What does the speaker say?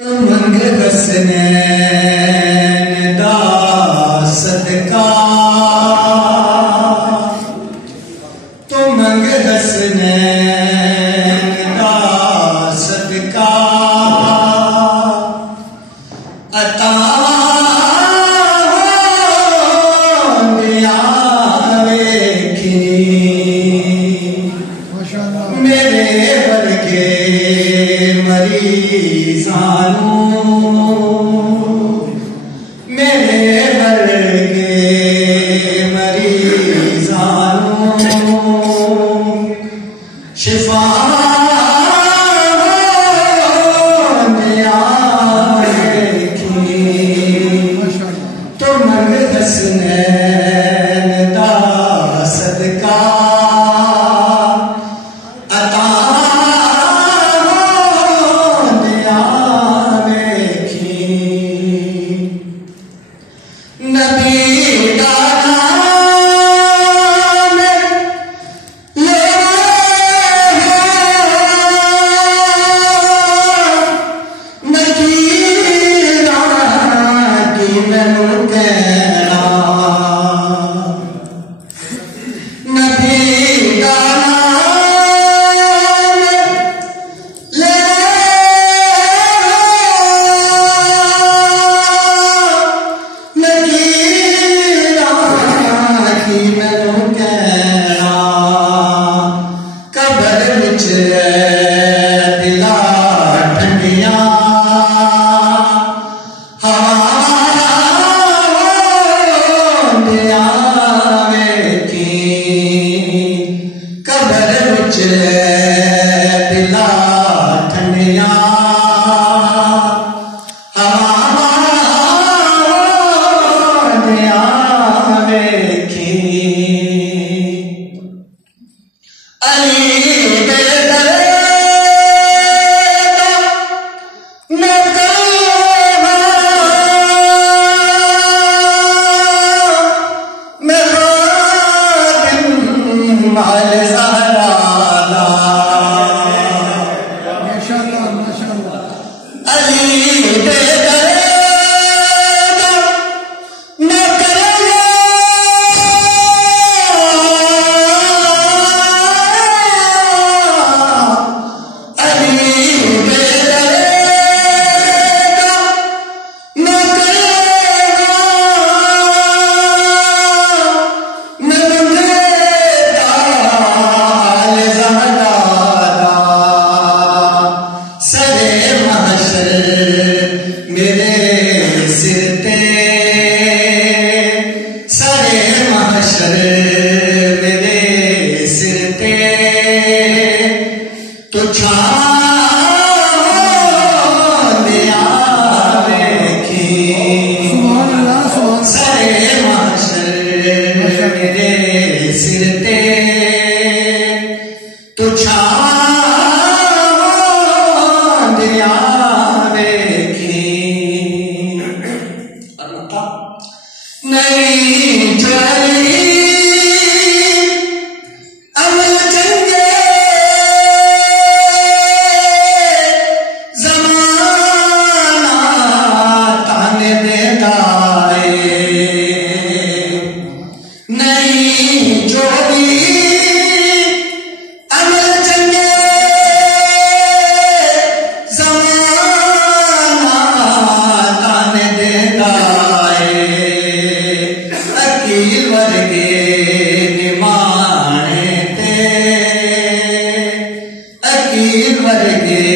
मंग हसनैन दा सदका, तो मंग हसनैन दा सदका अता दिया वेखी मेरे वर्गे मरीज़ानू, मेरे वर्गे मरीज़ानू शिफा दिया वेखी, तो मंग हसनैन दा सदका अता नबी दा नाम ले नकीरा की मैनू कहना, नबी दा नाम ले मैनू कहना, कबर विच दिला ठंडिया हवांदिया वेखी, कबर विच दिला ठंडिया हवांदिया वेखी। अली दे दरे दा नकलवा मैं खादिम अल ज़हरा दा, माशाअल्लाह माशाअल्लाह। अली दे दरे दा नकलवा मेरे सिर ते, सरे महशर मेरे सिर ते, तो छांदिया वेखी, सरे महशर मेरे सिर ते, तो छांदिया नहीं चली अमल चंगे ज़माना ताने देता है, नहीं चली अमल चंगे ज़माना ताने देता है, अकील वर्गे निमाणे ते, अकील वर्गे